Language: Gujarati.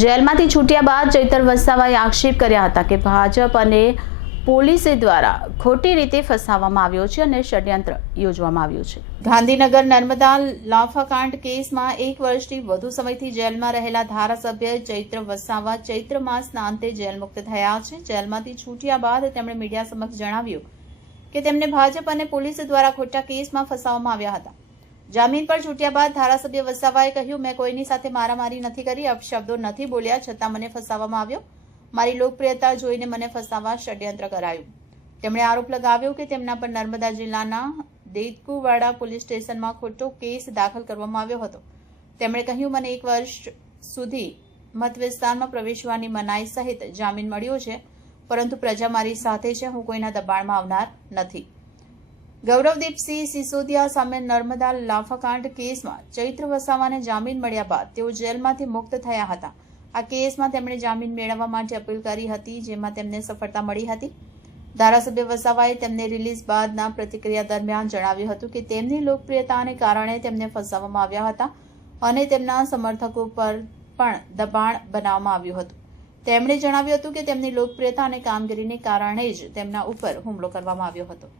જેલમાંથી છૂટ્યા બાદ ચૈતર વસાવાએ આક્ષેપ કર્યા હતા કે ભાજપ અને પોલીસે દ્વારા ખોટી રીતે ફસાવવામાં આવ્યો છે અને ષડયંત્ર યોજવામાં આવ્યું છે. ગાંધીનગર નર્મદા લાફાકાંડ કેસમાં એક વર્ષથી વધુ સમયથી જેલમાં રહેલા ધારાસભ્ય ચૈત્ર વસાવા ચૈત્ર માસના અંતે જેલમુક્ત થયા છે. જેલમાંથી છૂટ્યા બાદ તેમણે મીડિયા સમક્ષ જણાવ્યું કે તેમને ભાજપ અને પોલીસ દ્વારા ખોટા કેસમાં ફસાવવામાં આવ્યા હતા. જામીન પર છૂટ્યા બાદ ધારાસભ્ય વસાવાએ કહ્યું, મેં કોઈની સાથે મારામારી નથી કરી, અપશબ્દો નથી બોલ્યા, છતાં મને ફસાવવામાં આવ્યો. મારી લોકપ્રિયતા જોઈને મને ફસાવવા ષડયંત્ર કરાયું. તેમણે આરોપ લગાવ્યો કે તેમના પર નર્મદા જિલ્લાના દેદકુવાડા પોલીસ સ્ટેશનમાં ખોટો કેસ દાખલ કરવામાં આવ્યો હતો. તેમણે કહ્યું, મને એક વર્ષ સુધી મત વિસ્તારમાં પ્રવેશવાની મનાઈ સહિત જામીન મળ્યો છે, પરંતુ પ્રજા મારી સાથે છે, હું કોઈના દબાણમાં આવનાર નથી. ગૌરવદીપસિંહ સિસોદિયા સામે નર્મદા લાફાકાંડ કેસમાં ચૈત્ર વસાવાને જામીન મળ્યા બાદ તેઓ જેલમાંથી મુક્ત થયા હતા. આ કેસમાં તેમણે જામીન મેળવવા માટે અપીલ કરી હતી, જેમાં તેમને સફળતા મળી હતી. ધારાસભ્ય વસાવાએ તેમને રિલીઝ બાદના પ્રતિક્રિયા દરમિયાન જણાવ્યું હતું કે તેમની લોકપ્રિયતાને કારણે તેમને ફસાવવામાં આવ્યા હતા અને તેમના સમર્થકો પર પણ દબાણ બનાવવામાં આવ્યું હતું. તેમણે જણાવ્યું હતું કે તેમની લોકપ્રિયતા અને કામગીરીને કારણે જ તેમના ઉપર હુમલો કરવામાં આવ્યો હતો.